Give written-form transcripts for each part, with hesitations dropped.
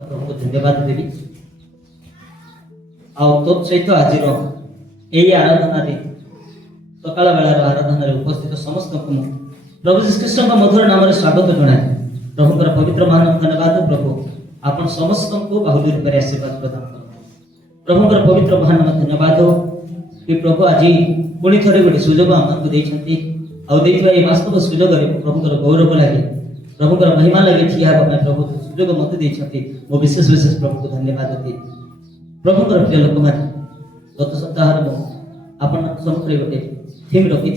प्रभु को धन्यवाद देवी सहित आज यही आराधना सकाल बेलार आराधना उपस्थित समस्त प्रभु श्री कृष्ण का मधुर नाम स्वागत जनाए। प्रभुकर पवित्र महान धन्यवाद प्रभु आपण समस्त को बाहुली रूप में आशीर्वाद प्रदान कर। प्रभुकर पवित्र महान नाम धन्यवाद कि प्रभु आज पुणी थे गोटे सुजोग आमको देते वास्तव सुजोग प्रभुकर गौरव लगे प्रभुकर महिमा लगे ठिया प्रभु सुजोग मत देते मो विशेष विशेष प्रभु को धन्यवाद दिए। प्रभुकर प्रिय लोक मैंने गत सप्ताह आपण सम्मुखें गोटे थीम रखी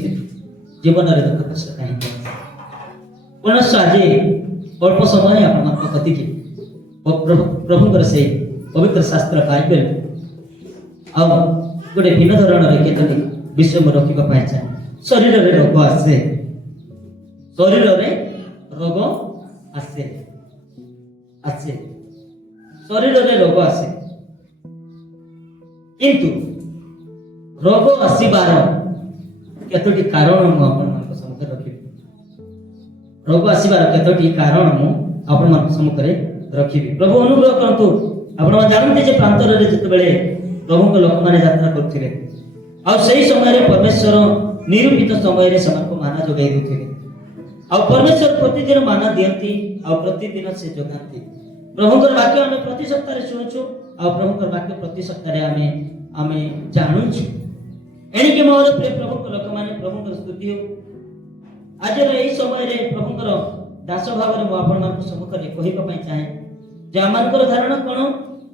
जीवन दुख कष्ट कहीं पुनश्च आज अल्प समय आपण कथि प्रभुकर से पवित्र शास्त्र बाइबल आ गोटे भिन्न धरण केतोटी विषय में रखा चाहे। शरीर में रोग आसे शरीर में रोग आसे आसे शरीर में रोग आसे किंतु रोग आसबार केतोटी कारण मु आपण सम्मुख रखी रोग आसबार केतोटी कारण मु आपण सम्मुख रखी। प्रभु अनुग्रह करतु आपण जानते जे प्रांतर जितेबले प्रभु को लोक माने यात्रा करथिले आ सही समय परमेश्वर निरूपित समय माना जोगाई देते आ परमेश्वर प्रतिदिन माना दियंती आ प्रतिदिन से जोगाती। प्रभुकर वाक्य आम प्रति सप्ताह शुणुचु आ प्रभुकर वाक्य प्रति सप्ताह आम जानूछु एणिके मोर प्रिय प्रभुकर लोक माने प्रभुकर स्तुति हो। आज यही समय प्रभुकर दास भाव में आपण सम्मुख में कहवाई चाहे जे आमर धारणा कौन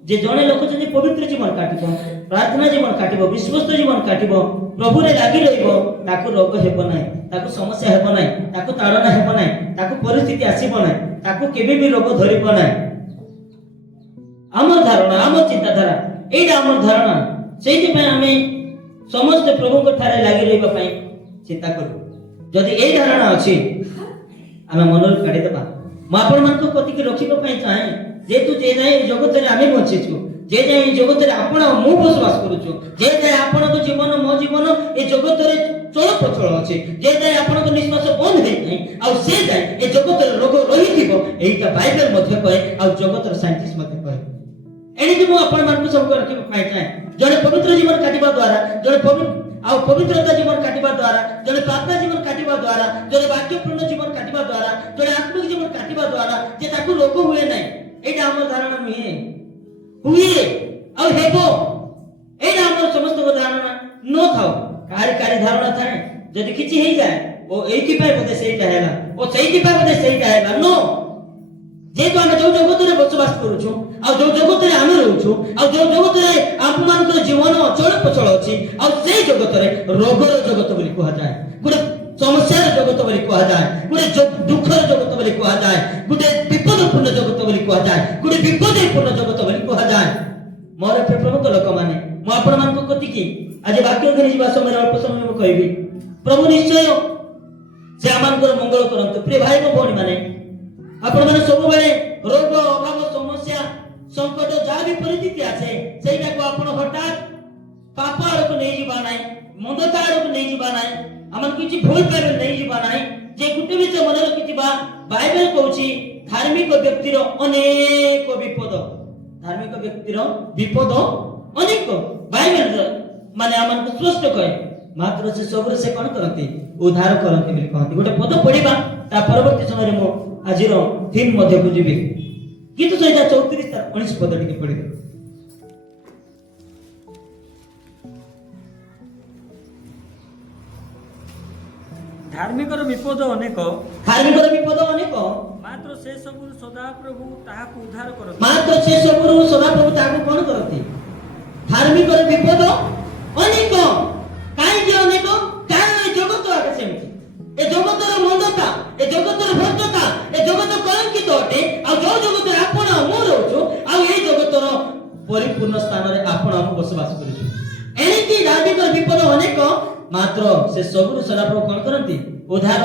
जे जड़े लोक जब पवित्र जीवन काटब प्रार्थना जीवन काटब विश्वस्त जीवन काटब प्रभु लगी रहा रोग हेब ना समस्या हेब ना ताड़ना हेब ना परिस्थिति आसब ना केबे भी रोग धरब ना। आम धारणा आम चिंताधारा यहीटा आम धारणा से आम समस्त प्रभु ठारे लगी रही चिंता करूँ जदि यही धारणा अच्छी आम मन काढ़ीदेवा मुझे आपण प्रति रखापी चाहे जेतु जे जाए जगत में आम बंचीचु जे जाए जगत में आपण मु बसवास करुचु जे जाए आपण जीवन मो जीवन ए जगत में चल प्रचल अच्छे जे जाए आपण निश्वास बंद हो से जाए ए जगत रोग रही एटा बाइबल कहे आ जगत साइंटिस्ट कहे एणिकी मु आपण मानक सब रखापी चाहे जड़े पवित्र जीवन काटिबा द्वारा जड़े पवित्रता जीवन काटिबा द्वारा जड़े प्रार्थना जीवन काटिबा द्वारा जड़े वाक्यपूर्ण जीवन काटिबा द्वारा जड़े आत्मिक जीवन काटिबा द्वारा जे ताकू रोग हुए नहीं एटा हमर धारणा नुहे हुए आ हेबो एटा हमर समस्त धारणा न थाओ कारी कारी धारणा थाए जदि किछि हेई जाय ओ एकी पाए बदे सेटा हैला ओ सेठी पाए बदे सेटा हैला नो जेतु आमे जो जगत रे बसवास करूछु आ जो जगत रे आमे रहूछु आ जो जगत रे आप मानकर जीवन चल पचल अछि आ से जगत रे रोगर जगत बोली कहा जाय गुटे समस्या जगत बोली कहा जाय गुटे दुखर जगत बोली कहा जाय गुटे विपदपूर्ण जगत बोली कहा जाय गुटे विपदपूर्ण जगत बोली कहा जाय। मोर प्रभुक लोक माने मो आपण मान कथि की आज वाक्य घेरी जीवा समय अल्प समय में कहबी प्रभु निश्चय से आमानकर मंगल करंतु। प्रिय भाई भौणी माने आपण माने सब बेले रोग अभाव समस्या संकट जहाँ भी परिस्थिति आसे सेटा को आपण हठात पाप आड़ को नहीं जीवा नाई मंदता आड़ को नहीं जीवा नाई आमन किछि भूल पाइबे नहीं जीवा नाई जे गुटे विषय मन रखिथिबा बाइबल कहूची धार्मिक व्यक्तिर अनेक विपद धार्मिक व्यक्तिर विपद अनेक बाइबल माने आमन को स्पष्ट कहे मात्र से सब से कोन करती उद्धार करती बोली कहती। गोटे पद पढ़िबा ता परवर्ती समय मो आजिरो थीम मध्य को जीवी गीत संहिता 34 तार 19 पद टिके पढ़ि दे। धार्मिकर विपद अनेक मात्र से सब सदा प्रभु ताहाकु उद्धार करती मात्र से सब सदा प्रभु ताहाकु कोन करती। धार्मिकर विपद अनेक काई जे अनेक कारण ए जगत आके सेमति ए जगत रो मंदता ए जगत रो भ्रष्टता ए जगत कलंकित अटे आ जो जगत रे आपण मो रहउछु आ ए जगत रो परिपूर्ण स्थान रे आपण हम बसवास करूछु एनिकी धार्मिकर विपद अनेक मात्र से सब सदा प्रभु कोन करंती उद्धार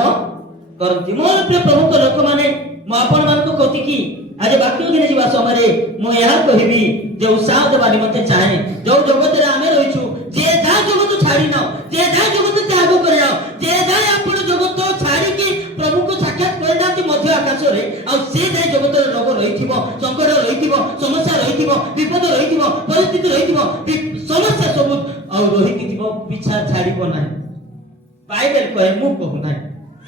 करंती। मोर प्रिय प्रभु को लोक माने मो आपण मान को कथि की आज वाक्य घेने जीवा समय मु यह कहबी जे उत्साह देवा निमंते चाहे जो जगत रे आमे रहिछु जे जा जगत छाड़ी न जे जा जगत त्याग करे जे जा आपण जगत छाड़ी की प्रभु को साक्षात करदाती मध्य आकाश रे आ से जे जगत रे रोग रहिथिबो संकट रहिथिबो परिस्थिति रही समस्या सब रही पिछा छाड़ब ना बाइबल कहे मु कहू ना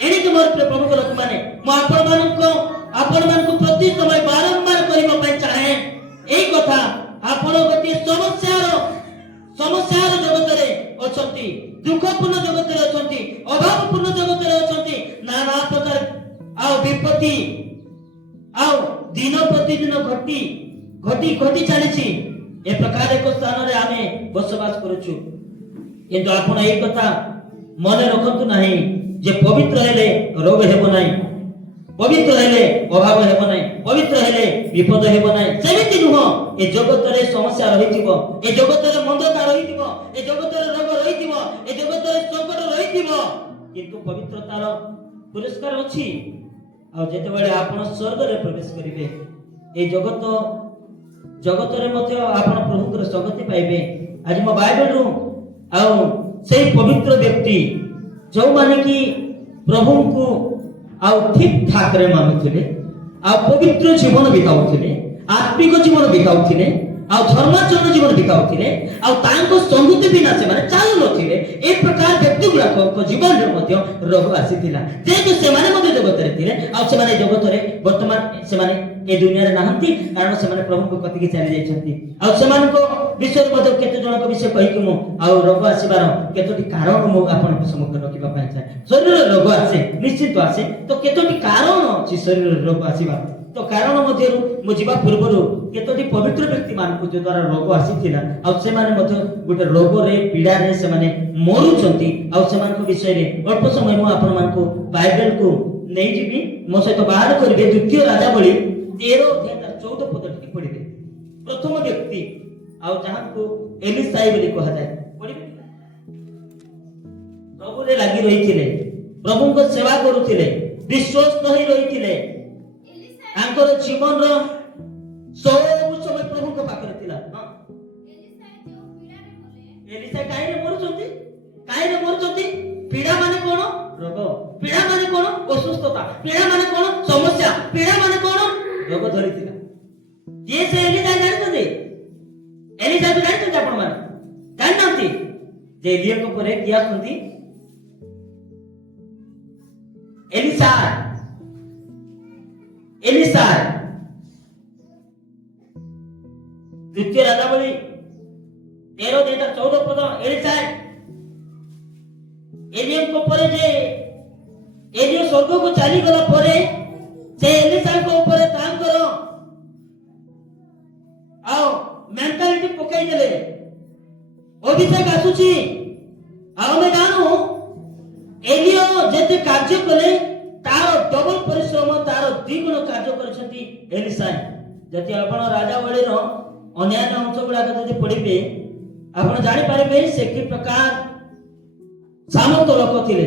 एणिक मोर प्रमुख लोक माने मु आपण मानक प्रति समय बारंबार करबा पई चाहे एई कथा आपण गोटे समस्यार जगत रे अछंती दुखपूर्ण जगत रे अछंती अभावपूर्ण जगत रे अछंती नाना प्रकार आ विपत्ति आ दिन प्रतिदिन घटी चली ए प्रकार एक स्थान रे आमे बसवास करूछु किंतु आपण एई कथा मन रखंतु नाही जे पवित्र हेले रोग हेबो नाही पवित्र हेले अभाव हेबो नाही पवित्र हेले विपद हेबो नाही सेमिति नुह ए जगत रे समस्या रहिथिबो ए जगत रे मंदता रहिथिबो ए जगत रे रोग रहिथिबो ए जगत रे संकट रहिथिबो किंतु पवित्रतार पुरस्कार अछि आ जेते बेले आपण स्वर्ग रे प्रवेश करिवे ए जगत रे मध्ये आपण प्रभुकर संगति पाइबे आज मो बाइबल रु आ सेई पवित्र व्यक्ति जो माने कि प्रभु को आउ ठीक ठाक रे मानुथिले आ पवित्र जीवन बिताउथिले आत्मिक जीवन बिताउथिले आ धर्माचरण जीवन बिताउथिले आ तांको संगति बिना से माने चालु नथिले ए प्रकार व्यक्ति गुडा जीवन रे मध्ये रोग आसीथिला जेतु से माने मध्ये जगत रे थिले आ से माने जगत रे वर्तमान से माने ए दुनिया रे नाहंती कारण से माने प्रभु को कति के चली जाइछंती आ से मान को विषय मध्ये केते जन को विषय कहि कि मु आ रोग आसीबार केतोटी कारण मु आपन को सम्मुख रखिबा पाइ चाहे शरीर रोग आसे निश्चित आसे तो केतोटी कारण अछि शरीर रोग आसीबा तो कारण मध्ये मु जीवा पूर्व केतोटी पवित्र व्यक्ति मान को जो द्वारा रोग आसीथिला आ से माने मध्ये गुटे रोग रे पीड़ा रे से माने मरुचंती आ से मान को विषय रे अल्प समय मु आपन मान को बाइबल को नै जिबी मो सहित बाहर करबे द्वितीय राजावली 13 अध्याय 14 पद टिके पढिबे प्रथम व्यक्ति आ जहां को एलिसाई बोली कहा जाय पढिबे प्रभु रे लागि रहिथिले प्रभु को सेवा करूथिले विश्वास नहीं रहिथिले आंकर जीवन रो सब समय प्रभु को पाकर थिला एलिसा काहे रे मरचंती पीड़ा माने कोन रोग पीड़ा माने कोन असुस्थता पीड़ा माने कोन समस्या पीड़ा माने कोन रोग धरिथिला ये से एलिसा जानते एलिसा भी जानते आपण माने जानते जे एलिया को परे किया सुनती एलिसा द्वितीय राजावली 13 अध्याय 14 पद एलिसा एलिया को परे जे एलिया स्वर्ग को चली गला परे से एलिसा को ऊपर काम करो आओ मेंटालिटी पकाई देले अभिषेक आसुची आओ मैं जानू एलिया जेते कार्य कले तार डबल परिश्रम तार द्विगुण कार्य करछंती एलिसा जति आपण राजावली रो अन्यान्य अंश गुडा जति पढिबे आपण जानि पारिबे से कि प्रकार सामर्थ लोक थिले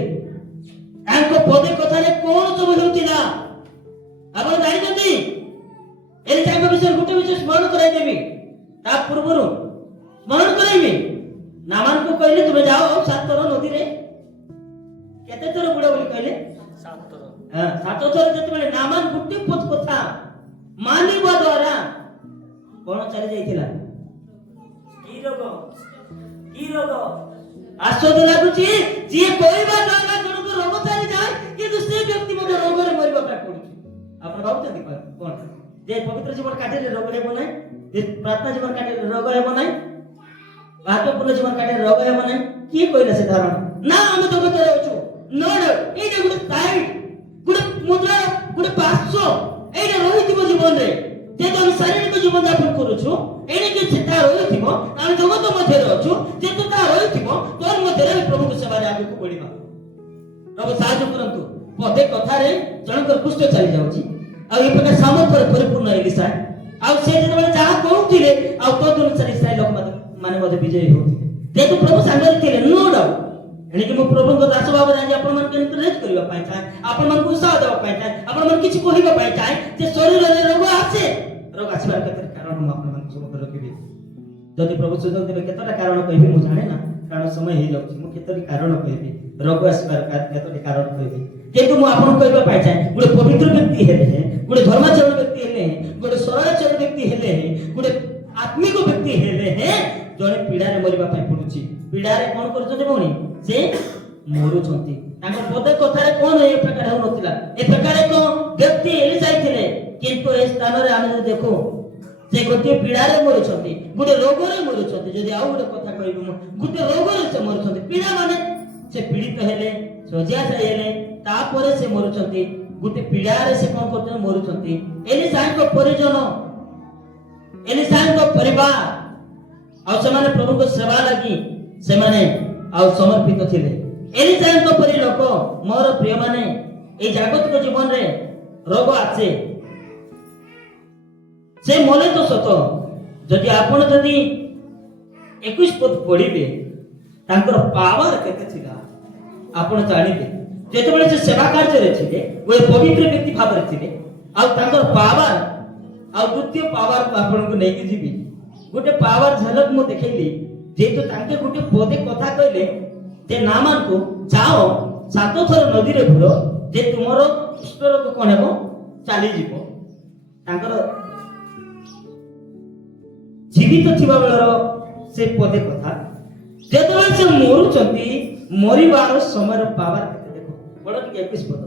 तांको पदे कथा रे कोन सब होतिला आपण जानिछंती एलिसा को विषय गुटे विषय स्मरण कराई देबी ता पूर्वरु स्मरण कराइबे नामान को कहले तुमे जाओ 7 थर नदी रे केते थर बुडा बोली कहले 7 थर हां 7 थर जते बेले नामान गुटे पद कथा मानिबा द्वारा कोन चली जाइतिला की रोग आश्चर्य लागुची जे कहबा द्वारा जणको रोग चली जाय किंतु से व्यक्ति मो रोग रे मरिबा का पडुची आपण भाबुचंती कोन जे पवित्र जीवन काटे रोग रे बने जे प्रार्थना जीवन काटे रोग रे बने महत्वपूर्ण जीवन काटे रोग रे बने की कहले से धारण ना हम जगत रे अछु नड एटा गुड साइड गुड मुद्रा गुड पासो एटा रहिथिबो जीवन रे जे तो शारीरिक जीवन यापन करूछु एने के चिता रहिथिबो हम जगत मध्ये रहछु जे तो ता रहिथिबो तोर मध्ये रे प्रभु को सेवा रे आगे को बढ़िबा प्रभु साहाय्य करंतु पदे कथा रे जनकर पुष्ट चली जाउची आ ए प्रकार सामर्थ्य परिपूर्ण एलिसा आ से जे बेले जा कहउथिले आ तो अनुसार इस्राएल लोक माने मध्ये विजय होथिले जे तो प्रभु सांगल थिले नो डाउट एने कि मो प्रभु को दास बाबा राज आपण मन के इंटरेस्ट करबा पाइ चाहे आपण मन को उत्साह देबा पाइ चाहे आपण मन किछि कहिबा पाइ चाहे जे शरीर रे रोग आसे रोग आसीबार केते कारण हम आपण मन सब रखिबे जदि प्रभु सुजन देबे केतटा कारण कहबे मु जाने ना कारण समय हे जाउछि मु केतटी कारण कहबे रोग आसीबार केतटी कारण कहबे जेतु मु आपण कहबा पाइ चाहे गुडे पवित्र व्यक्ति हेले गुडे धर्माचरण व्यक्ति हेले गुडे सरलाचरण व्यक्ति हेले गुडे आत्मिक व्यक्ति हेले हैं जने पीड़ारे मरिबा पई पडुची पीड़ारे कोन करछते भौणी से मरुछंती तांको पदे कथारे कोन ए प्रकार हो नथिला ए प्रकार को व्यक्ति एलिसाई थिले किंतु ए स्थान रे आमे देखो से गोटे पीड़ारे मरुछंती गोटे रोगरे मरुछंती जदि आउ गोटे कथा कहबो गोटे रोगरे से मरुछंती पीड़ा माने से पीड़ित हेले सजास हेले तापरे से मरुछंती गोटे पीड़ारे से कोन करते मरुछंती एलिसाई को परिजन एलिसाई को परिवार आ सेमाने प्रभु को सेवा लगी सेमाने आ समर्पित थिले एलिसाई को परि लोक मोर प्रिय माने ए जागतिक जीवन रे रोग आछे से मोले तो सत जदि आपण जदि 21 पद पढिबे तांकर पावर केते थिला आपण जानिबे जेतेबेले से सेवा कार्य रे थिले वो पवित्र व्यक्ति भाव रे थिले आ तांकर पावर आ द्वितीय पावर को आपण को नेकी जीबी गोटे पावर झलक मु देखैली जेतु तांके गोटे पदे कथा कहले जे नामान को जाओ सात थर नदी रे बुलो जे तुमरो कुष्ठ रोग कोन हेबो चाली जीवो तांकर जीवित थिबा बेलर से पदे कथा जेतेबेले से मरुचंती मरिबार समय पावर केते देखो बड़ के 21 पद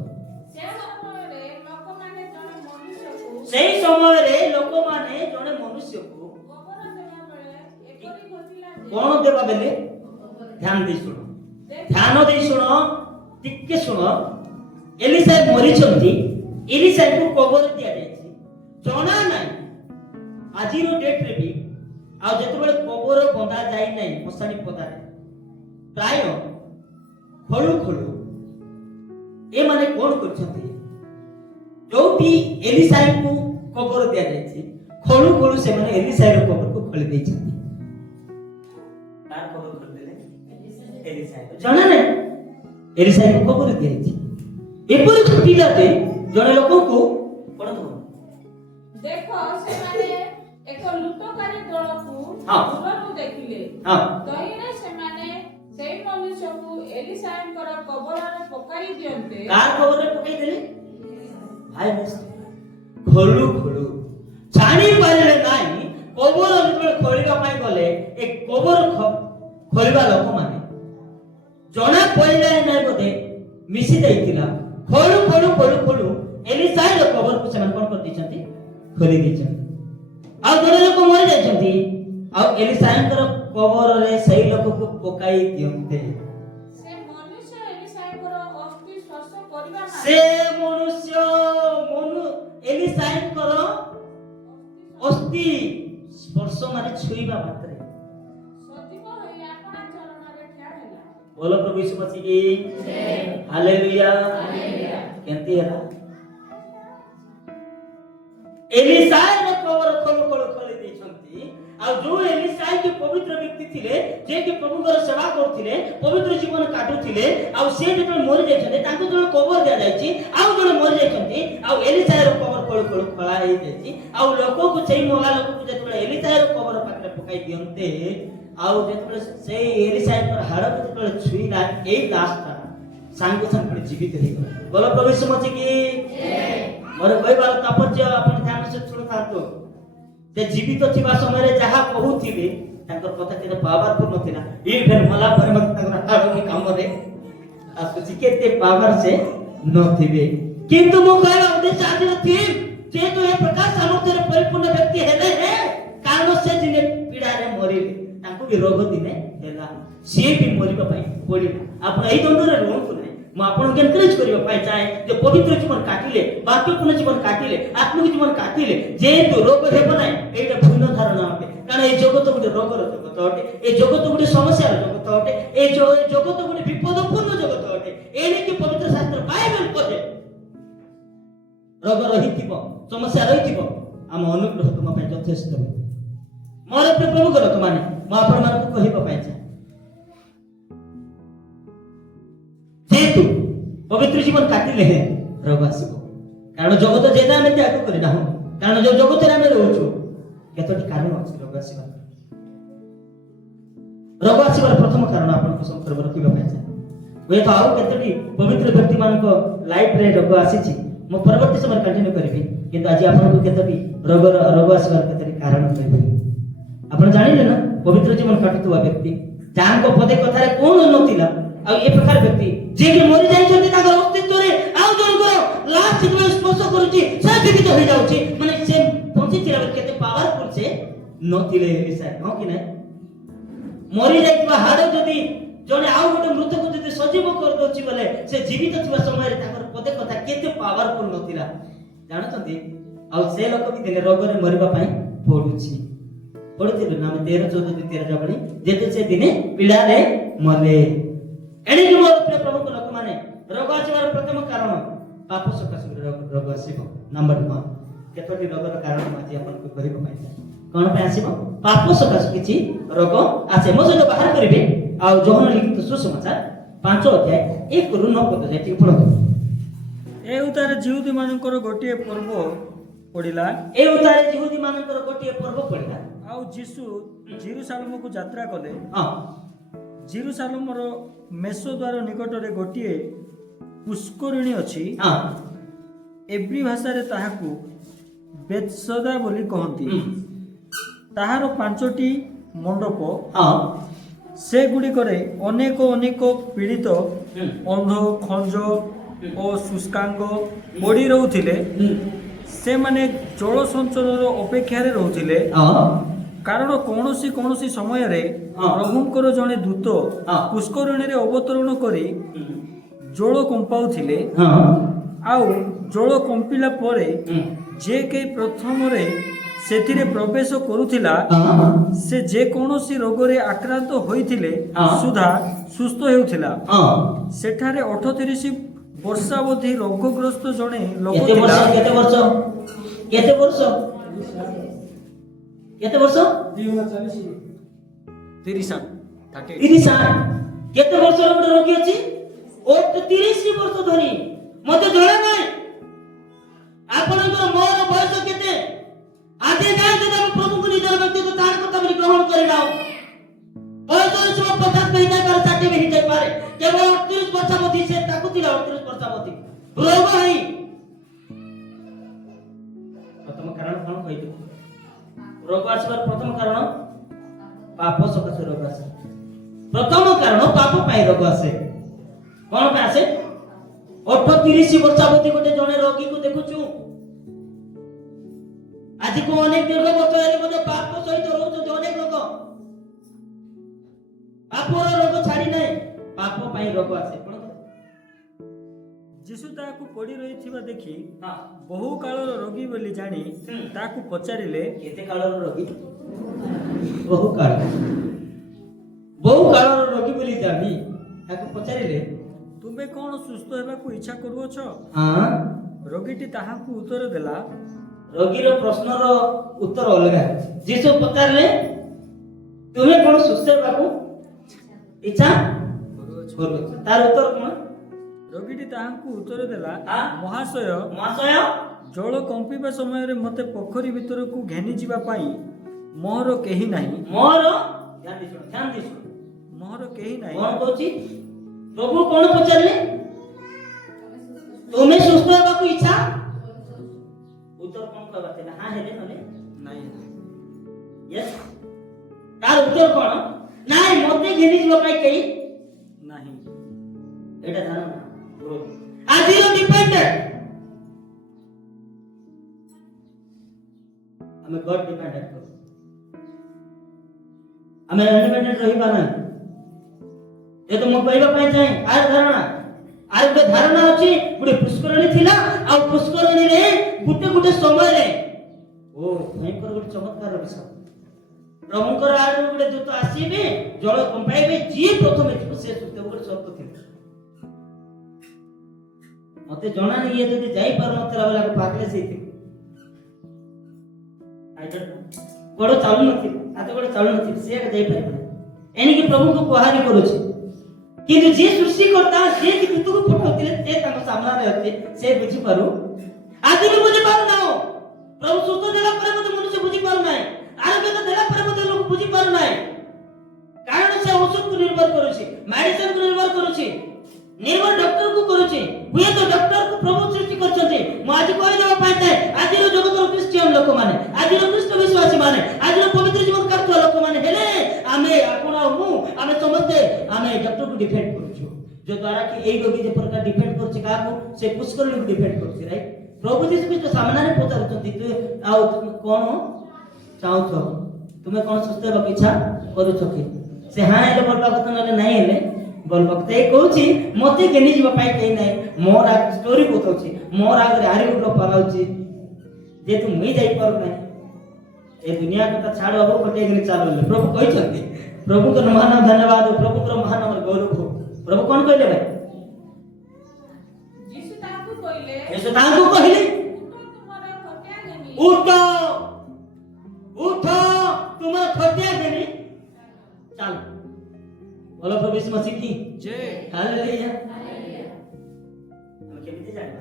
सेही समय रे लोक माने जने मनुष्य को कोन देबा बेले ध्यान दे सुनो टिके सुनो एलिसा मरी छंती एलिसा को कबर दिया जायछि जणा नाही आजि रो डेट रे भी आ जते बेले कबर बंधा जाई नाही मसानी पदारे प्राय खळु खळु ए माने कोन करछंती जोटी एलिसा को कबर दिया जायछि खळु खळु से माने एलिसा रो कबर को खळि दै छथि तार कबर कर देले एलिसा जणा नै एलिसा को कबर दिया जायछि एपरि छुटिला दे जणे लोक को कोन दो देखो से माने एक लुटकारी दल को हां दूरनु देखिले हां तहिरे से माने सेई मनुष्य को एलिसा कर कबर रे पकाई दियन्ते कार कबर रे पकाई देले हाय खोलू खोलू जानी पारे नाही कबर जेबे खोलिबा पाई गले ए कबर खोलिबा लोक माने जणा पइला नै बोधे मिसी दैतिला खोलू खोलू खोलू खोलू एलिसा रो कबर को सेमान कोन कर दिछंती खोली दिछंती आ जणे लोक मरि जायछंती आ एलिसा कर कबर रे सही लोक को पकाई दियंते से मनुष्य एलिसा कर अस्थि स्पर्श करबा ना से मनुष्य एलिसा कर अस्थि स्पर्श माने छुईबा मात्रे सजीव होई आपन चरण रे ठिया हैला बोलो प्रभु यीशु मसीह की जय हालेलुया हालेलुया केंती हला एलिसा रे कबर खोली दै छंती आ जो एलिसा के पवित्र व्यक्ति थिले जे के प्रभु कर सेवा करथिले पवित्र जीवन काटुथिले आ से जेते मरि जाय छथि तांको जण कबर दिया जायछि आ जण मरि जाय छथि आ एलिसा रे कबर खोला हे जायछि आ लोक को सेई मोला लोक को जेते एलिसा रे कबर पाखरे पकाई दियन्ते आ जेते से एलिसा पर हाड़ जेते छुईला ए दासटा सांग संग जीवित हे बोलो प्रभु यीशु मसीह की जय मोर कहबार तात्पर्य आपण ध्यान से सुनथातो से जीवित थिबा समय रे जहा कहूथिबे तांकर कथा केते पावरफुल नथिला ई फेर मला पर मत तांकर हाड़ के काम रे आ सुचि केते पावर से नथिबे किंतु मो कहबा उद्देश्य आदि थी जे तो ए प्रकार सामर्थ्य रे परिपूर्ण व्यक्ति हेले हे कारण से दिने पीड़ा रे मरिले तांको भी रोग दिने हेला से भी मरिबा पई पडिला आपण एई दंड रे रोग नै म आपण के एनकरेज करियो पाई चाहे जे पवित्र जीवन काटिले वाक्यपूर्ण जीवन काटिले आत्मिक जीवन काटिले जे तो रोग हेबो नै एटा भूल धारणा अटे कारण ए जगत गुटे रोगर जगत अटे ए जगत गुटे समस्या जगत अटे ए जगत गुटे विपदपूर्ण जगत अटे एने के पवित्र शास्त्र बाइबल कहे रोग रहिथिबो समस्या रहिथिबो हम अनुग्रह तुम पे यथेष्ट मोर प्रभु को लोक माने म आपण मान को कहिबा पाई चाहे जेतु पवित्र जीवन काटिले हे रोग आसीबो कारण जगत जेना में त्याग करि ना कारण जो जगत रे हम रहउछु केतोटी कारण अछि रोग आसीबा प्रथम कारण आपन को संपर्क रखिबा पाछे वे तो आउ केतोटी पवित्र व्यक्ति मान को लाइफ रे रोग आसीछि म परवर्ती समय कंटिन्यू करबी किंतु आज आपन को केतोटी रोग आसीबा केतोटी कारण कहबी ଆପଣ ଜାଣିଲେ ନା ପବିତ୍ର ଜୀବନ କାଟୁଥିବା ବ୍ୟକ୍ତି ଯାହାଙ୍କ ପଦେ କଥାରେ କଣ ନଥିଲା ଆଉ ଏ ପ୍ରକାର ବ୍ୟକ୍ତି ଯିଏକି ମରି ଯାଇଛନ୍ତି ତାଙ୍କର ଅସ୍ତିତ୍ୱରେ ଆଉ ଜଣଙ୍କର ଲାଷ୍ଟ ଯେତେବେଳେ ସ୍ପର୍ଶ କରୁଛି ସେ ଜୀବିତ ହେଇଯାଉଛି ମାନେ ସେ ବଞ୍ଚିଥିଲା ବେଳେ କେତେ ପାୱାରଫୁଲ ସେ ନଥିଲେ ଏଲିସା ହଁ କି ନାହିଁ ମରି ଯାଇଥିବା ହାଡ଼ ଯଦି ଜଣେ ଆଉ ଗୋଟେ ମୃତକୁ ଯଦି ସଜୀବ କରିଦଉଛି ବୋଲେ ସେ ଜୀବିତ ଥିବା ସମୟରେ ତାଙ୍କର ପଦେ କଥା କେତେ ପାୱାରଫୁଲ ନଥିଲା ଜାଣୁଛନ୍ତି ଆଉ ସେ ଲୋକ ବି ଦିନେ ରୋଗରେ ମରିବା ପାଇଁ ପଡୁଥିଲେ ନା ଆମେ 13-14 ଯାବଣି ଯେତେ ସେ ଦିନେ ପୀଡ଼ାରେ ମଲେ ଏଣିକି ମୋର ପ୍ରିୟ ପ୍ରଭୁଙ୍କ ଲୋକମାନେ ରୋଗ ଆସିବାର ପ୍ରଥମ କାରଣ ପାପ ସକାଶେ ରୋଗ ଆସିବ ନମ୍ବର 1 କେତୋଟି ରୋଗର କାରଣ ମୁଁ ଆଜି ଆପଣଙ୍କୁ କହିବା ପାଇଁ କଣ ପାଇଁ ଆସିବ ପାପ ସକାଶେ କିଛି ରୋଗ ଆସେ ମୋ ସହିତ ବାହାର କରିବେ ଆଉ ଯୋହନ ଲିଖିତ ସୁସମାଚାର 5 ଅଧ୍ୟାୟ 1-9 ଯାଏ ଟିକେ ପଢନ୍ତୁ ଏ ଉତାରେ ଜିହୁଦୀ ମାନଙ୍କର ଗୋଟିଏ ପର୍ବ ପଡ଼ିଲା ଏ ଉତାରେ ଜିହୁଦୀ ମାନଙ୍କର ଗୋଟିଏ ପର୍ବ ପଡ଼ିଲା ଆଉ ଯୀଶୁ ଜେରୁସାଲେମକୁ ଯାତ୍ରା କଲେ ହଁ ଜେରୁସାଲେମର ମେଷ ଦ୍ୱାର ନିକଟରେ ଗୋଟିଏ ପୁଷ୍କରିଣୀ ଅଛି ହଁ ଏବ୍ରୀ ଭାଷାରେ ତାହାକୁ ବେତ୍ସଦା ବୋଲି କହନ୍ତି ତାହାର 5ଟି ମଣ୍ଡପ ହଁ ସେଗୁଡ଼ିକରେ ଅନେକ ଅନେକ ପୀଡ଼ିତ ଅନ୍ଧ ଖଞ୍ଜ ଓ ଶୁଷ୍କାଙ୍ଗ ପଡ଼ି ରହୁଥିଲେ ସେମାନେ ଜଳ ସଞ୍ଚନର ଅପେକ୍ଷାରେ ରହୁଥିଲେ କାରଣ କୌଣସି ସମୟରେ ପ୍ରଭୁଙ୍କର ଜଣେ ଦୂତ ପୁଷ୍କରିଣୀରେ ଅବତରଣ କରି ଜଳ କମ୍ପାଉଥିଲେ ଆଉ ଜଳ କମ୍ପିଲା ପରେ ଯେ କେହି ପ୍ରଥମରେ ସେଥିରେ ପ୍ରବେଶ କରୁଥିଲା ସେ ଯେକୌଣସି ରୋଗରେ ଆକ୍ରାନ୍ତ ହୋଇଥିଲେ ସୁଦ୍ଧା ସୁସ୍ଥ ହେଉଥିଲା ସେଠାରେ 38 ବର୍ଷାବଧି ରୋଗଗ୍ରସ୍ତ ଜଣେ ଲୋକ ଥିଲା କେତେ ବର୍ଷ 30 କେତେ ବର୍ଷର ଗୋଟେ ରୋଗୀ ଅଛି 30 ବର୍ଷ ଧରି ମତେ ଜଣା ନାହିଁ ଆପଣଙ୍କର ମୋର ବୟସ କେତେ ଆଜି ଯାଏ ଯଦି ଆମେ ପ୍ରଭୁଙ୍କୁ ନିଜର ବ୍ୟକ୍ତିତ୍ୱ ତାର କଥା ବୋଲି ଗ୍ରହଣ କରିନାଉ ବୟସରେ ସବ 50 ହେଇଯାଇପାରେ 60 ବି ହେଇଯାଇପାରେ କେବଳ 38 ବର୍ଷ ମଧ୍ୟ ସେ ତାକୁ ଥିଲା 38 ବର୍ଷ ମଧ୍ୟ ରୋଗ ହେଇ ପ୍ରଥମ କାରଣ କଣ କହିଛୁ ରୋଗ ଆସିବାର ପ୍ରଥମ କାରଣ ପାପ ସକାଶେ ରୋଗ ଆସେ ପ୍ରଥମ କାରଣ ପାପ ପାଇଁ ରୋଗ ଆସେ କଣ ପାଇଁ ଆସେ 38 ବର୍ଷ ମଧ୍ୟ ଗୋଟେ ଜଣେ ରୋଗୀକୁ ଦେଖୁଛୁ ଆଜି को अनेक दीर्घ वर्ष हेले ମଧ୍ୟ ପାପ ସହିତ ରହୁଛନ୍ତି ଅନେକ ଲୋକ ପାପର ରୋଗ ଛାଡ଼ି ନାହିଁ ପାପ ପାଇଁ ରୋଗ ଆସେ କଣ ଯୀଶୁ ତାହାକୁ ପଡ଼ି ରହିଥିବା ଦେଖି ବହୁ କାଳର ରୋଗୀ ବୋଲି ଜାଣି ତାକୁ ପଚାରିଲେ କେତେ କାଳର ରୋଗୀ ବହୁ କାଳର ରୋଗୀ ବୋଲି ଜାଣି ତାକୁ ପଚାରିଲେ ତୁମେ କଣ ସୁସ୍ଥ ହେବାକୁ ଇଚ୍ଛା କରୁଅଛ ରୋଗୀଟି ତାହାକୁ ଉତ୍ତର ଦେଲା ରୋଗୀର ପ୍ରଶ୍ନର ଉତ୍ତର ଅଲଗା ଯୀଶୁ ପଚାରିଲେ ତୁମେ କଣ ସୁସ୍ଥ ହେବାକୁ ଇଚ୍ଛା କରୁଛ ତାର ଉତ୍ତର କଣ ରୋଗୀଟି ତାହାକୁ ଉତ୍ତର ଦେଲା ମହାଶୟ ଜଳ କମ୍ପିବା ସମୟରେ ମତେ ପୋଖରୀ ଭିତରକୁ ଘେନି ଯିବା ପାଇଁ ମୋର କେହି ନାହିଁ ମୋର କେହି ନାହିଁ କଣ କହୁଛି ପ୍ରଭୁ କଣ ପଚାରିଲେ ତୁମେ ସୁସ୍ଥ ହେବାକୁ ଇଚ୍ଛା उत्तर कौन कहबा ଥିଲା हां हेले नले नाही यस तार उत्तर कोन नाही मते घेनी जीवा पाई कई नाही एटा धारण आज यू डिपेंडेंट हमें गॉड डिपेंडेंट को हमें इंडिपेंडेंट रही पाना ये तो मो कहबा पाई चाहे आर धारणा आर गोटे धारणा अछि गोटे पुष्करणी थिला आ पुष्करणी रे गुटे समय रे ओ भयंकर गोटे चमत्कार विषय प्रभुकर आर गोटे दूत आसीबे जल कंपाइबे जी प्रथम से सुते गोटे शब्द थिला मते जणा नहीं ये जदी जाई पार नतला वाला को पागले सेति आई डोंट नो गोड़ चालू नथि आते गोड़ चालू नथि से जाई पार एनी कि प्रभु को गुहारी करूछि किंतु जे सृष्टि करता जे कि दूतको पठाउतिले ते ताको सामना रे होते से बुझी पारु आदि भी बुझी पारु ना प्रभु सुस्त देला परे मते मनुष्य बुझी पारु नाही आरोग्य तो देला परे मते लोक बुझी पारु नाही कारण से औषध को निर्भर करूछि मेडिसिन को निर्भर करूछि निर्भर डॉक्टर को करूछि हुए तो डॉक्टर को प्रभु सृष्टि करछते म आज कहि देबा पाइते आज रो जगत रो क्रिश्चियन लोक माने आज रो ख्रीष्ट विश्वासी माने आज रो पवित्र जीवन करथो को डिफेंड करूछु जो द्वारा कि एई रोगी जे प्रकार डिफेंड करछि काको से पुष्कर को डिफेंड करछि राइट प्रभु जीसु ख्रीष्ट सामने रे पचारुछंती तू आउ तुम कोन चाहू तुमे कोन सुस्थ हेबा इच्छा करूछ कि से हां एले बोलबा कत नले नाही हेले बोलबा ते कहूछि मते केनि जीवा पाई कहि नाही मोर आ स्टोरी बताउछि मोर आगरे हारी उठो पालाउछि जे तू मई जाई पारु नाही ए दुनिया कथा छाड़ अब कटे गनी चालले प्रभु कहिछंती प्रभु को महान धन्यवाद प्रभु को महान गौरव हो प्रभु कोन कहले भाई यीशु तांकु कहले यीशु तांकु कहले तुम्हारा खटिया गनी उठो उठो तुम्हारा खटिया गनी चल बोलो प्रभु यीशु मसीह की जय हालेलुया हम केमिति जानिबा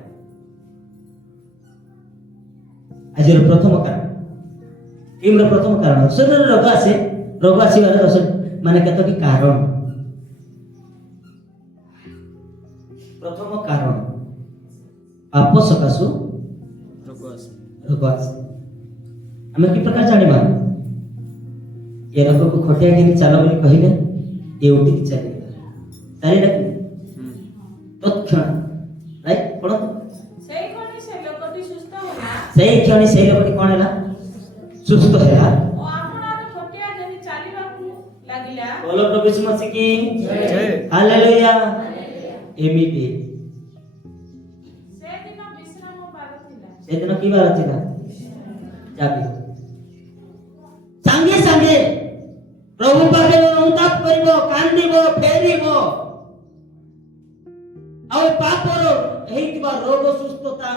आजर प्रथम कारण टीमर प्रथम कारण शरीर रोग आसीबार दश माने केतकी कारण प्रथम कारण पाप सकाशु रोग आसे हमें कि प्रकार जानिबा ये रोग को खटिया के चलो बोली कहिले ए उठी चली तारी रख तत्क्षण राइट पढ़ो सेई खणी से लोकटी सुस्थ होला सेई क्षणी सेई लोकटी कोन हैला सुस्थ हैला ओ आपणार खटिया गनी चालिबाकू लागिला बोलो प्रभु यीशु मसीह की जय हालेलुया एमिति से दिन विश्राम बार थिला सेदिन की बार थिला जाबी संगे संगे प्रभु पाखे अनुताप करिवो कांदिवो फेरिवो आ पापर हेतिबा रोग सुस्थता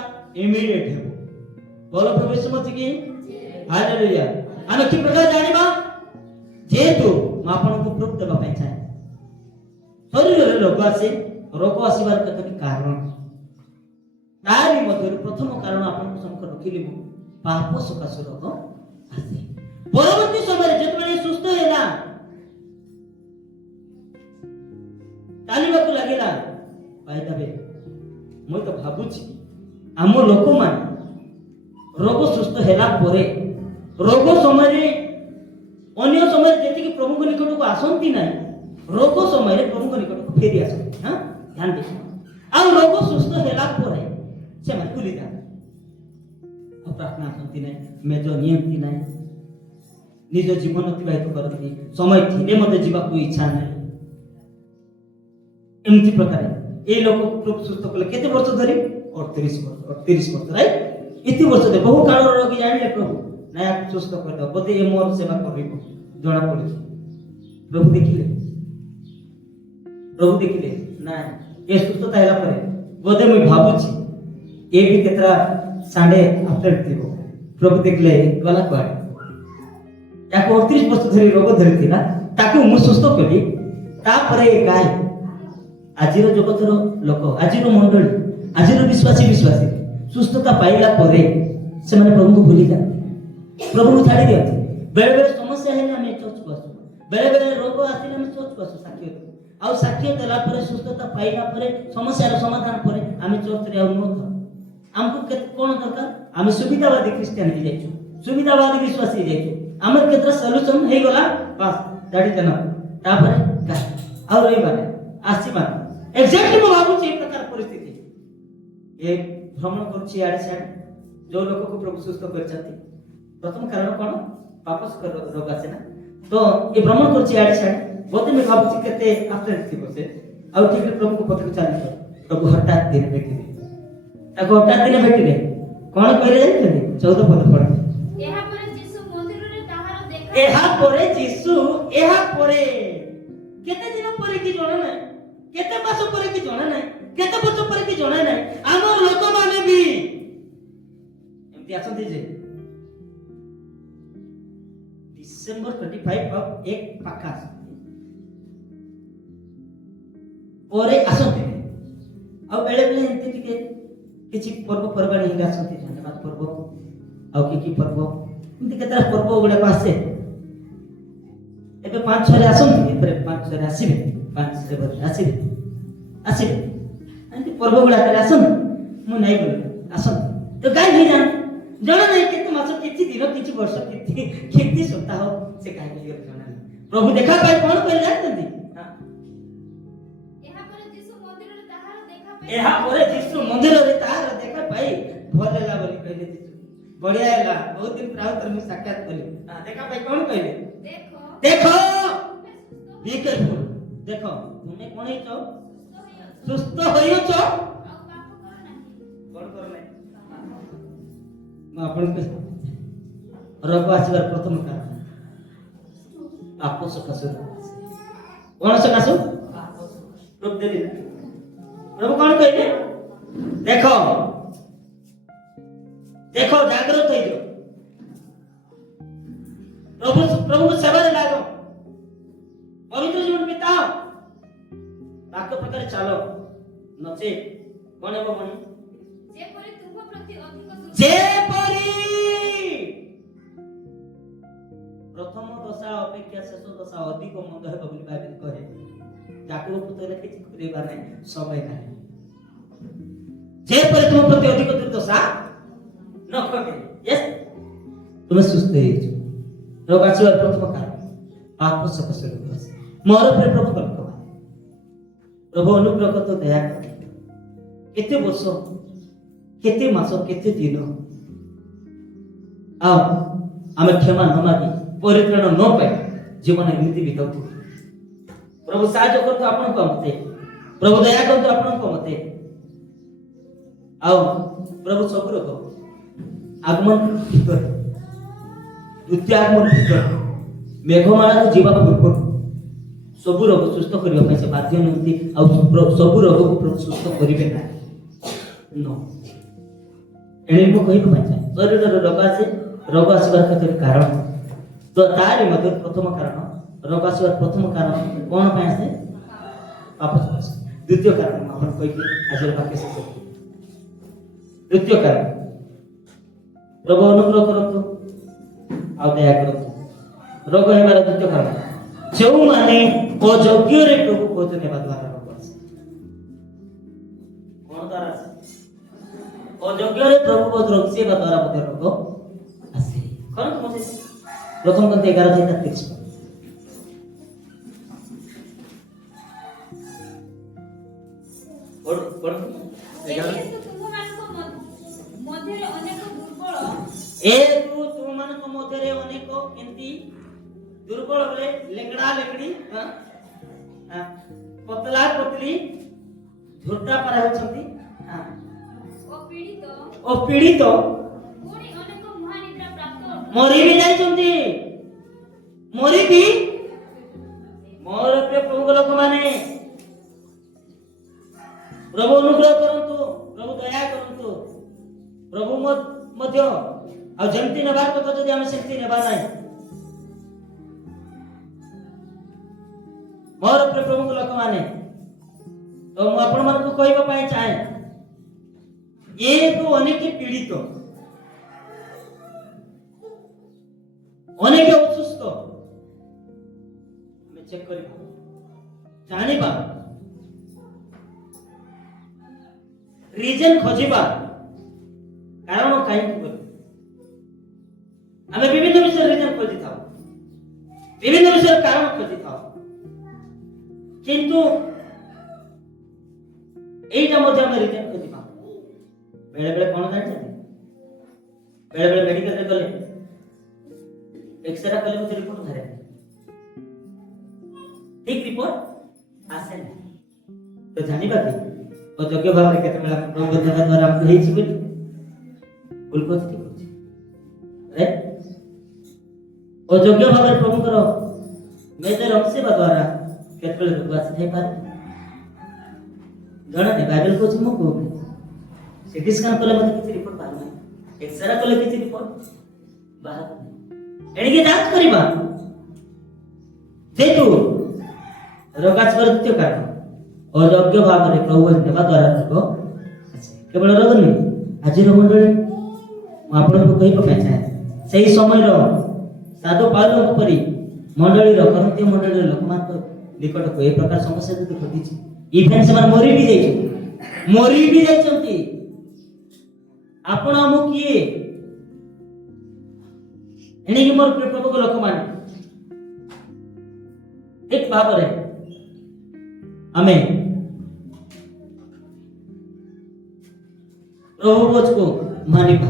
इमीडिएट हेबो बोलो प्रभु यीशु मसीह की हालेलुया आमे की प्रकार जानिबा जेतु मापन को प्रूफ देबा पाई चाहे शरीर रे रोग आसीबार कतकी कारण तारी मध्य प्रथम कारण आपन संक रखिली पाप सकाश रोग आसे परवर्ती समय जेतबे सुस्थ हैला तालिबाकू लागिला पाई दबे মই তো ভাবুছি आम लोक मान रोग सुस्थ हैला परे रोग समय अन्य समय जेति कि प्रभु निकट को आसंती ना रोग समय प्रभु निकट को फेरी आसंती हां ध्यान दे आ रोग सुस्थ हैला परे से मन खुली जा प्रार्थना आसंती ना मेजो नियंती ना निज जीवन अतिबाहित करती समय थिले मते जीवा को इच्छा नहीं एमती प्रकार ए लोक प्रभु सुस्थ कले केते वर्ष धरि 38 वर्ष राइट इति वर्ष दे बहु काल रोगी जानिले प्रभु नया सुस्थ करता बोधे ए मोर सेवा करिबो जणा पड़े प्रभु देखिले ना ए सुस्थता हैला परे बोधे मैं भाबुची ए भी केतरा सांडे आफ्टर थिबो प्रभु देखले गला क्वाड याको 38 वर्ष धरि रोग धरिथिला ताकू मु सुस्थ कली तापरे गाय आजिर जगतर लोक आजिर मंडली आजिर विश्वासी सुस्थता पाइला परे से माने प्रभु को भूली जाते प्रभु को छाड़ी दियते बेले बेले समस्या है हमें चर्च को आसु बेले बेले रोग आसिले हमें चर्च को आसु साक्ष्य आ साक्ष्य देला परे सुस्थता पाइला परे समस्या रो समाधान परे हमें चर्च रे आउ हमको कोन दरकार हमें सुविधावादी क्रिश्चियन हो जाइछु सुविधावादी विश्वासी जाइछु हमर केतरा सॉल्यूशन हे गला बस दाडी जना तापरे का आ रही बात आसी बात एग्जैक्टली मैं भाबुची ए प्रकार परिस्थिति ए भ्रमण करछि आडे साडे जो लोक को प्रभु सुस्थ करछथि प्रथम कारण कोन पापस रोग आसे ना तो ए भ्रमण करछि आडे साडे बोते में भाबुची केते आफ्टर थी बसे आ ठीक प्रभु को पत्र चाली प्रभु हठात दिन भेटिले ताको हठात दिन भेटिले कोन कहले जानिथि 14 पद पढ एहा परे जीसु मंदिर रे ताहार देखा एहा परे जीसु एहा परे केते दिन परे की जणा नै केते मास परे की जणा नै केते वर्ष परे की जणा नै हमर लोक माने भी एमती आछंती जे डिसेंबर 25 ऑफ एक पाका ओरे आछंती आ बेले बेले एमती टिके किछि पर्व परबाणी हिला आछंती धन्यवाद पर्व आ की पर्व एमती केते पर्व गुडा आसे एबे 5-6 रे आसंती एबे 5-6 रे आसीबे 5 रे आसीबे एंती पर्व गुडा करे आसन मु नाही बोल आसन तो गाय भी जान जणा नाही केते मास किछि दिन किछि वर्ष किछि सप्ताह से गाय भी जणा प्रभु देखा पाए कोन कहले जानती ଏହା ପରେ ଯୀଶୁ ମନ୍ଦିରରେ ତାହାର ଦେଖା ପାଇ ଭଲ ହେଲା ବୋଲି କହିଲେ। ଯୀଶୁ ବଢିଆ ହେଲା, ବହୁତ ଦିନ ପ୍ରାୟ ତୋର ମୁଁ ସାକ୍ଷାତ କଲି। ଦେଖା ପାଇ କଣ କହିଲେ? ଦେଖ ବି କେୟାରଫୁଲ, ଦେଖ ତୁମେ କଣ ହେଇଛ? ସୁସ୍ଥ ହୋଇଅଛ। କଣ କରଲେ? ମୁଁ ଆପଣଙ୍କୁ ରୋଗ ଆସିବାର ପ୍ରଥମ କାରଣ ପାପ ସକାଶୁ। କଣ ସକାଶୁ? ପ୍ରଭୁ କଣ କହିଲେ? ଦେଖ ଦେଖ ଜାଗ୍ରତ ହେଇଯାଅ, ପ୍ରଭୁଙ୍କ ସେବାରେ ଲାଗ, ପବିତ୍ର ଜୀବନ ବିତାଅ, ବାକ୍ୟ ପ୍ରକାର ଚାଲ, ନଚେତ କଣ ହେବ? ମଣି ଯେପରି ପ୍ରଥମ ଦଶା ଅପେକ୍ଷା ଶେଷ ଦଶା ଅଧିକ ମନ୍ଦ ହେବ ବୋଲି ବାଇବେଲ କହେ। ଯାକବ ପୁସ୍ତକରେ କିଛି କରିବା ନାହିଁ, ସମୟ ନାହିଁ। ଯେପରି ତୁମ ପ୍ରତି ଅଧିକ ଦୁର୍ଦଶା ନ ଘଟେ, ତୁମେ ସୁସ୍ଥ ହେଇଛ। ରୋଗ ଆସିବାର ପ୍ରଥମ କାରଣ ପାପ ସକାଶେ ରୋଗ ଆସେ। ମୋର ପ୍ରିୟ ପ୍ରଭୁ ଲକ୍ଷ୍ୟ, ପ୍ରଭୁ ଅନୁଗ୍ରହ କର, ଦୟା କର। କେତେ ବର୍ଷ, କେତେ ମାସ, କେତେ ଦିନ ଆଉ ଆମେ କ୍ଷମା ନ ମାଗି, ପରିତ୍ରାଣ ନ ପାଇ ଜୀବନ ଏମିତି ବିତାଉଛୁ। ପ୍ରଭୁ ସାହାଯ୍ୟ କରନ୍ତୁ ଆପଣଙ୍କ ମତେ, ପ୍ରଭୁ ଦୟା କରନ୍ତୁ ଆପଣଙ୍କ ମତେ। ଆଉ ପ୍ରଭୁ ସବୁ ରୋଗ ଆଗମନ ଭିତରେ, ଦ୍ୱିତୀୟ ଆଗମନ ଭିତରେ, ମେଘମାଳାକୁ ଯିବା ପୂର୍ବରୁ ସବୁ ରୋଗ ସୁସ୍ଥ କରିବା ପାଇଁ ସେ ବାଧ୍ୟ ନୁହନ୍ତି। ଆଉ ସବୁ ରୋଗକୁ ପ୍ରଭୁ ସୁସ୍ଥ କରିବେ ନାହିଁ। ଏଣେ ମୁଁ କହିବା ପାଇଁ ଚାହେଁ, ଶରୀରରେ ରୋଗ ଆସେ, ରୋଗ ଆସିବାର କ୍ଷେତ୍ରରେ କାରଣ, ତ ତାରି ମଧ୍ୟରେ ପ୍ରଥମ କାରଣ, ରୋଗ ଆସିବାର ପ୍ରଥମ କାରଣ କଣ ପାଇଁ ଆସେ? ପାପ ସକାଶେ। ଦ୍ୱିତୀୟ କାରଣ ମୁଁ ଆପଣ କହିବି ଆଜିର ବାକ୍ୟ ଶେଷ। ଦ୍ୱିତୀୟ କାରଣ, ପ୍ରଭୁ ଅନୁଗ୍ରହ କରନ୍ତୁ ଆଉ ଦୟା କରନ୍ତୁ। ରୋଗ ହେବାର ଦ୍ୱିତୀୟ କାରଣ, ଯେଉଁମାନେ ଅଯୋଗ୍ୟରେ ପ୍ରଭୁ ଖୋଜ ନେବା ଦ୍ୱାରା ରୋଗ ଆସେ। କଣ ଦ୍ୱାରା ଆସେ? ଅଯୋଗ୍ୟରେ ପ୍ରଭୁ ଖୋଜ ସେବା ଦ୍ୱାରା ମଧ୍ୟ ରୋଗ ଆସେ। କଣ ମତେ ପ୍ରଥମ গ্রন্থ 11:33 ତୁମମାନଙ୍କ ମଧ୍ୟରେ ଅନେକ କେମିତି ଦୁର୍ବଳ ବେଳେ ଲେଙ୍ଗଡ଼ା ଲେଙ୍ଗଡ଼ି, ପତଲା ପତଲି, ଝୋଟା ପାରା ହେଉଛନ୍ତି, ପୀଡ଼ିତ, ମରି ବି ଯାଇଛନ୍ତି। ମରିବି ମୋର ପ୍ରିୟ ପ୍ରଭୁଙ୍କ ଲୋକମାନେ, ପ୍ରଭୁ ଅନୁଗ୍ରହ କରନ୍ତୁ, ପ୍ରଭୁ ଦୟା କରନ୍ତୁ। ପ୍ରଭୁ ମଧ୍ୟ ଆଉ ଯେମିତି ନେବାର କଥା ଯଦି ଆମେ ସେମିତି ନେବା ନାହିଁ, ମୋର ପ୍ରିୟ ପ୍ରଭୁଙ୍କ ଲୋକମାନେ, ତ ମୁଁ ଆପଣମାନଙ୍କୁ କହିବା ପାଇଁ ଚାହେଁ, ଏଠୁ ଅନେକ ପୀଡ଼ିତ, ଅନେକ ଅସୁସ୍ଥ, ଆମେ ଚେକ୍ କରିବା, ଜାଣିବା, ରିଜନ ଖୋଜିବା, କାରଣ କାହିଁକି ବୋଲି। ଆମେ ବିଭିନ୍ନ ବିଷୟରେ ରିଜନ ଖୋଜିଥାଉ, ବିଭିନ୍ନ ବିଷୟରେ କାରଣ ଖୋଜିଥାଉ, କିନ୍ତୁ এইটা মধ্যে আমরা রিজেক্ট করতে পাবো। বেড়ে বেড়ে কোন জানেন, বেড়ে বেড়ে মেডিকেলে গেলে এক্সরে কলে মধ্যে রিপোর্ট ধরে ঠিক রিপোর্ট আসে না। তো জানিবা কি অযোগ্য ভাবে কেতে মেলা প্রভু দেখা দ্বারা আমরা ହେଇছি বলি ভুল করছি, ঠিক আছে রে। অযোগ্য ভাবে প্রভুଙ୍କର মেজর অংশବା দ্বারা କେତେ ରୋଗ ଆସି ଥାଇପାରେ ଜଣା ନାହିଁ। ବାଇବେଲ କହୁଛି ମୁଁ କହୁନି, ସିଟି ସ୍କାନ କଲେ ମୋତେ କିଛି ରିପୋର୍ଟ ବାହାରୁ ନାହିଁ, ଏକ୍ସରେ କଲେ କିଛି ରିପୋର୍ଟ ବାହାରୁ ନାହିଁ। ଏଣିକି ଯାଞ୍ଚ କରିବା, ଯେହେତୁ ରୋଗ ଆସିବାର ଦ୍ୱିତୀୟ କାରଣ ଅଯୋଗ୍ୟ ଭାବରେ ପ୍ରଭୁ ନେବା ଦ୍ୱାରା ରୋଗ ଆସେ। କେବଳ ରୋଗ ନୁହେଁ, ଆଜିର ମଣ୍ଡଳୀ ମୁଁ ଆପଣଙ୍କୁ କହିବା ପାଇଁ ଚାହେଁ, ସେହି ସମୟର ସାଧୁ ପାଉଲଙ୍କ ପରି ମଣ୍ଡଳୀର କରନ୍ତୀୟ ମଣ୍ଡଳୀର ଲୋକମାନଙ୍କ ନିକଟକୁ ଏ ପ୍ରକାର ସମସ୍ୟା ଯଦି ଘଟିଛି, ଇଭେନ୍ ସେମାନେ ମରି ବି ଯାଇଛନ୍ତି। ଆପଣ ମୁଁ କିଏ? ଏଣିକି ମୋର ପ୍ରଭୁଙ୍କ ଲୋକମାନେ ଠିକ ଭାବରେ ଆମେ प्रभु बोझ को मानिबा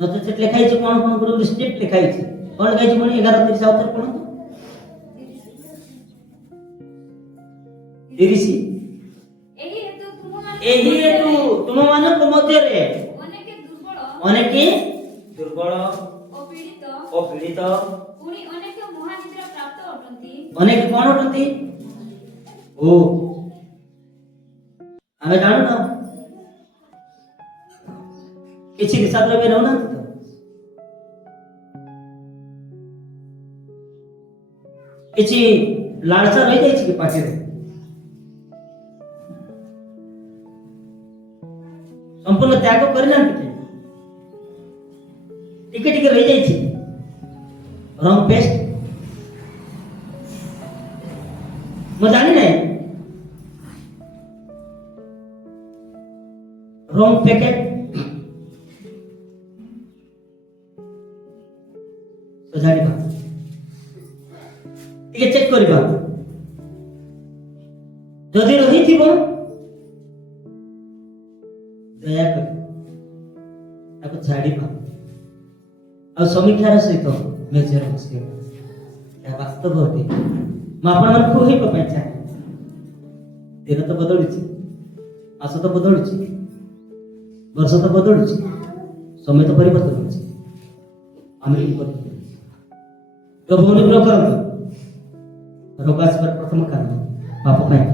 नचेत लिखाई छै कोन कोन गुरु स्टेप लिखाई छै कोन लिखाई छै पुणी 11:30 उत्तर कोन 30 एही हेतु तुम मानक मध्य रे अनेक दुर्बल अपीड़ित अनेक कोन अटंती ओ आमे जानु ना किछि निशा द्रव्य रहू ना किछि लालसा रहि जाय छै कि पाछे संपूर्ण त्याग करना टिके टिके रही जाय छी रंग पेस्ट म जानि नै रंग पैकेट सजाड़ी बा टिके चेक करबा जदि रही थिबो दया कर ताको छाड़ीबा आ समीक्षार सहित मेजर बसिबा या वास्तव होते म आपण मन को ही पपाय चाहे दिन तो बदलुची मास तो बदलुची वर्ष तो बदलुची समय तो परिवर्तन होची आमे ही परिवर्तन प्रभु अनुग्रह करନ୍ତୁ रोगास पर प्रथम कारण पाप पाए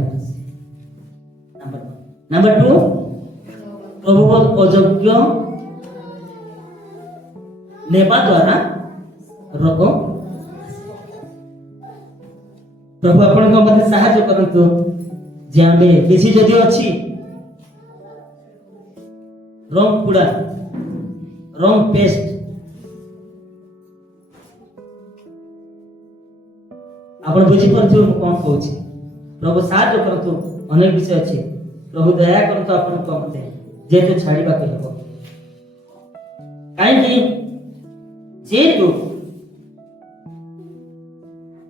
नंबर 2 प्रभु अयोग्य नेबा द्वारा रोग प्रभु आपण को मते सहायता करନ୍ତୁ जे आमे बेसी जदि अछि रंग पुडा रंग पेस्ट आपण बुझी परछु कोन कहूची प्रभु सहायता करନ୍ତୁ अनेक विषय अछि प्रभु दया करନ୍ତୁ आपण को मते जे तो छाड़ीबा के हो काई कि जे तो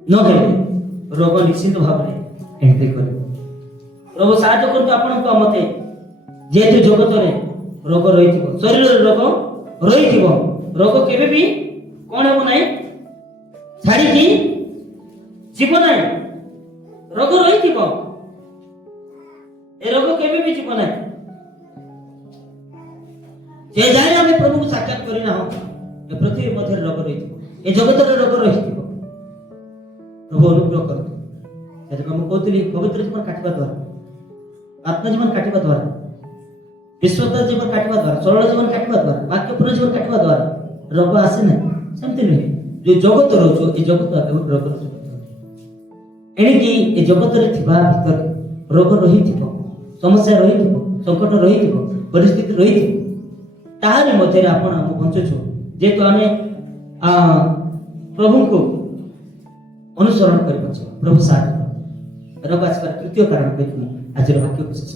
न हेले रोग निश्चित भाव में एंट्री करे प्रभु साहाय्य करतो आपण को मते जे तो जगत रे रोग रहिथिबो शरीर रे रोग रहिथिबो रोग केबे भी कोन हेबो नै छाड़ी कि जीवन नै रोग रहिथिबो ए रोग केबे भी जीवन नै जे जाय हम प्रभु को साक्षात करी ना हो ए पृथ्वी मध्य रोग रहिथिबो ए जगत रे रोग रहिथिबो प्रभु अनुग्रह करतो जदि हम कहतली पवित्र जीवन काटिबा द्वारा आत्मा जीवन काटिबा द्वारा विश्वता जीवन काटिबा द्वारा सरल जीवन काटिबा द्वारा वाक्य पूर्ण जीवन काटिबा द्वारा रोग आसे ना सेमति नहीं जो जगत रोचो ए जगत आके रोग रोचो एनी कि ए जगत रे थिबा भीतर रोग रहिथिबो समस्या रहिथिबो संकट रहिथिबो परिस्थिति रहिथिबो ताहारी मध्य आपण हम बंचुछु जेतो आमे प्रभु को अनुसरण करि पछ प्रभु साथ रोग आसबार तृतीय कारण कहू आज वाक्य को शेष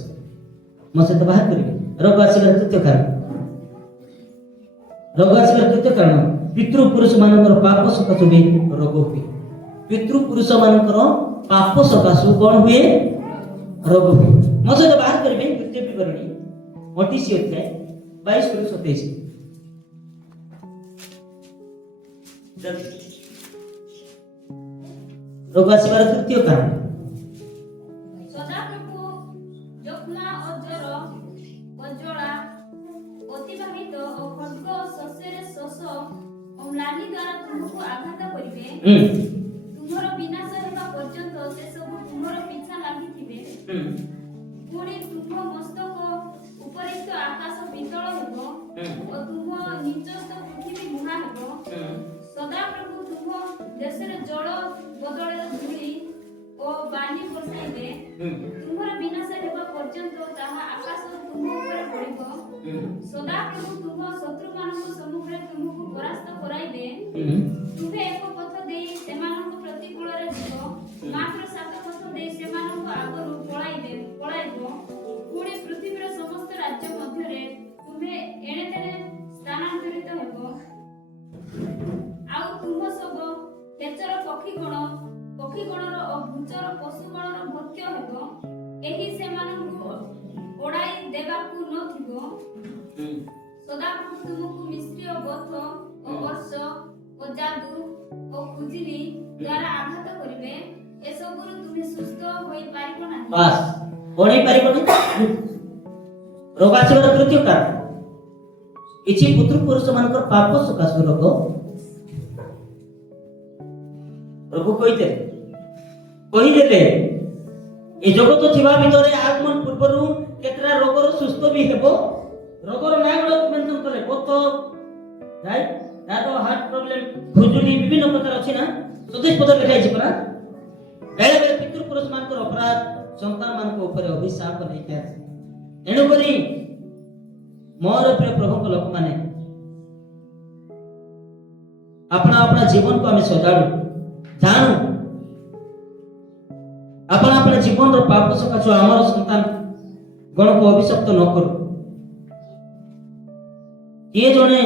मसे तो बाहर करिवे रोग आसबार तृतीय कारण रोग आसबार तृतीय कारण पितृ पुरुष मानकर पाप सकाशु भी रोग हुए पितृ पुरुष मानकर पाप सकाशु कोन हुए रोग हुए मसे तो बाहर करिवे तृतीय विवरणी 28 अध्याय 22-27 रोग आसबार तृतीय कारण सदाप्रभु যক্ষ্মা ও জ্বর ও জ্বালা অতিবাহিত ও খड्ग শস্যের শোষ ও ম্লানি দ্বারা তুমକୁ আঘাত করিবে ତୁମର ବିନାଶ ହେବା ପର୍ଯ୍ୟନ୍ତ ସେ ସବୁ ତୁମର ପିଛା ଲାଗିଥିବେ ପୁଣି ତୁମ ମସ୍ତକ ଉପରିସ୍ଥ ଆକାଶ ବିତଳ ହେବ ଓ ତୁମ ନିଚସ୍ଥ ପୃଥିବୀ ବୁହା ହେବ ସଦାପ୍ରଭୁ ତୁମ ଦେଶରେ ଜଳ ବଦଳରେ ଧୂଳି ଓ ବାଲି ବର୍ଷାଇବେ ତୁମର ବିନାଶ ହେବା ପର୍ଯ୍ୟନ୍ତ ତାହା ଆକାଶ ତୁମ ଉପରେ ପଡ଼ିବ ସଦାପ୍ରଭୁ ତୁମ ଶତ୍ରୁମାନଙ୍କ ସମ୍ମୁଖରେ ତୁମକୁ ପରାସ୍ତ କରାଇବେ ତୁମେ ଏକ ପଥ ଦେଇ ସେମାନଙ୍କ ପ୍ରତିକୂଳରେ ଯିବ ମାତ୍ର 7 ପଥ ଦେଇ ସେମାନଙ୍କ ଆଗରୁ ପଳାଇବ ପୁଣି ପୃଥିବୀର ସମସ୍ତ ରାଜ୍ୟ ମଧ୍ୟରେ ତୁମେ ଏଣେ ତେଣେ ସ୍ଥାନାନ୍ତରିତ ହେବ ଆଉ ତୁମ ସବୁ ଖେଚର ପକ୍ଷୀଗଣର ଓ ଭୂଚର ପଶୁଗଣର ଭକ୍ଷ୍ୟ ହେବ ଏହି ସେମାନଙ୍କୁ ଓଡ଼ାଇ ଦେବାକୁ ନଥିବ ସଦାପ୍ରଭୁ ତୁମକୁ ମିଶ୍ରି ଓ ବଥ ଓ ବର୍ଷ ଓ ଯାଦୁ ଓ ଖୁଜିଲି ଦ୍ୱାରା ଆଘାତ କରିବେ, ଏସବୁରୁ ତୁମେ ସୁସ୍ଥ ହୋଇପାରିବ ନାହିଁ। ବାସ୍ ବଢେଇ ପାରିବନି। ରୋଗ ଆସିବାର ତୃତୀୟ କାରଣ କିଛି ପୁତ୍ର ପୁରୁଷ ମାନଙ୍କର ପାପ ସକାଶୁ ରୋଗ। ପ୍ରଭୁ କହିଦେଲେ ଏ ଜଗତ ଥିବା ଭିତରେ ଆଗମନ ପୂର୍ବରୁ କେତେଟା ରୋଗର ସୁସ୍ଥ ବି ହେବ। ରୋଗର ନାଁ ଗୁଡାକ ମେନସନ କଲେ ବଥ, ରାଇଟ, ହାର୍ଟ ପ୍ରୋବ୍ଲେମ, ଖୁଜୁଲି, ବିଭିନ୍ନ ପ୍ରକାର ଅଛି ନା, ସତେଜ ପଦ ଲେଖାଇଛି ପରା। ବେଳେ ବେଳେ ପିତୃପୁରୁଷ ମାନଙ୍କର ଅପରାଧ ସନ୍ତାନ ମାନଙ୍କ ଉପରେ ଅଭିଶାପ ନେଇକି ଆସେ। ତେଣୁକରି ମୋର ପ୍ରିୟ ପ୍ରଭୁଙ୍କ ଲୋକମାନେ, अपना जीवन को आमे सजाड़ू जानू अपना जीवन रो पाप सकाशु आमर संतान गण को अभिशप्त न करू। ये जने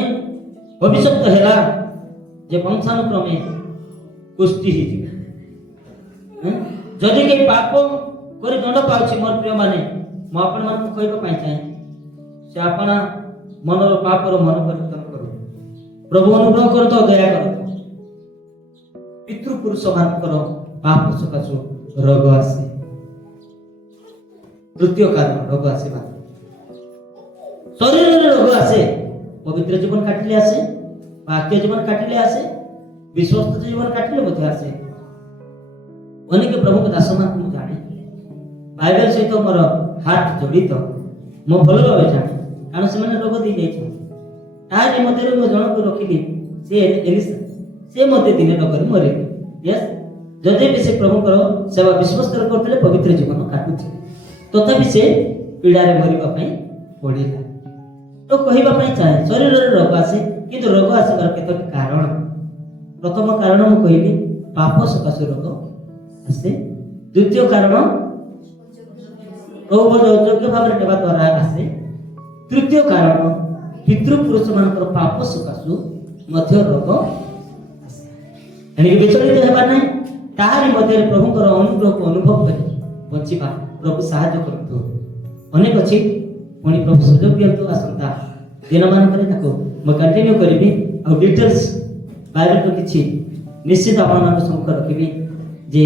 अभिशप्त हैला जे वंशानुक्रमे कुष्टि ही जदि के पाप करी दंड पाउछि मोर प्रिय माने म आपन मन को कहबो पाइ चाहे से आपना मन रो पाप रो मन परिवर्तन करू। प्रभु अनुग्रह कर तो दया कर। पितृ पुरुष मानकर पाप सकाशु रोग आसे। तृतीय कारण रोग आसेबा शरीर रे रोग आसे। पवित्र जीवन काटिले आसे, वाक्य जीवन काटिले आसे, विश्वस्त जीवन काटिले मध्ये आसे। अनेक प्रभु के दास मान को जाने बाइबल सहित मोर हाथ जड़ित मो भल भाव जाने कारण से मैंने रोग दी जाई तारे मध्य में जन को रखिली से एलिसा से मध्य दिन रोग मरे। यस जदि भी से प्रभु कर सेवा विश्वास करते पवित्र जीवन काटुचे तथापि से पीड़ा रे मरिबा पई पड़िला। तो कहिबा पई चाहे शरीर रे रोग आसे किंतु रोग आसबार केत कारण। प्रथम कारण मु कहिबी पाप सकाशे रोग आसे। द्वितीय कारण रोग योग्य भाव नेबा द्वारा आसे। तृतीय कारण पितृ पुरुष मानकर पाप सकाशु मध्य रोग आसे। एनि विचलित हेबा नै ताहारी मध्य प्रभुकर अनुग्रह को अनुभव करी बचिबा प्रभु सहायता करतु। अनेक अछि पुणी प्रभु सुजोग दियंतु आसंता दिन मानकरे ताको म कंटिन्यू करबी आ डिटेल्स बाइबल तो किछि निश्चित आपन सम्मुख रखिबी जे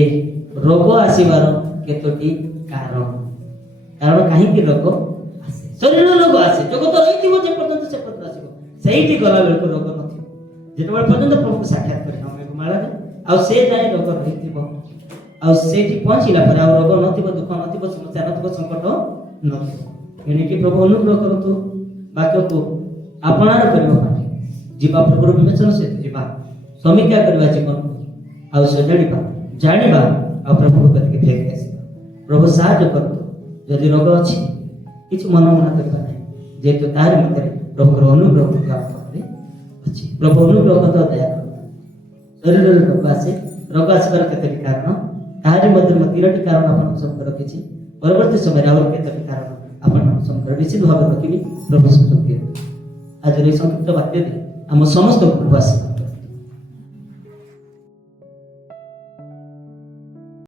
रोग आसीबार केतोटी कारण काहे कि रोग आसे। शरीर रोग आसे जगत रहिथिबो जे पर्यंत से पत्र आसीबो सेहिति गला बेल को रोग नथिबो जेतबे पर्यंत प्रभु साक्षात करि हम माला आ से जाय रोग रहिथिबो आ सेठी पहुंचिला पर आ रोग नथिबो दुख नथिबो समस्या नथिबो संकट नथिबो। एने कि प्रभु अनुग्रह करतु वाक्य को अपनार करबो पाए जीवा प्रभु विवेचन से जीवा समीक्षा करबा जीवन आ सजड़ीबा जानिबा आ प्रभु को कति फेर आसी। प्रभु सहायता करतु यदि रोग अछि किछ मन मना करबा नै जेतु तार मते प्रभु रो अनुग्रह प्राप्त करे अछि। प्रभु अनुग्रह करत दया कर। शरीर रे रोग आसीबार केते कारण तार मते म 3टी कारण अपन सब रखिछि। परवर्ती समय और केते कारण अपन संकर निश्चित भाव रखिबी। प्रभु संतोष आज रे संयुक्त वाक्य दे हम समस्त प्रभु आसी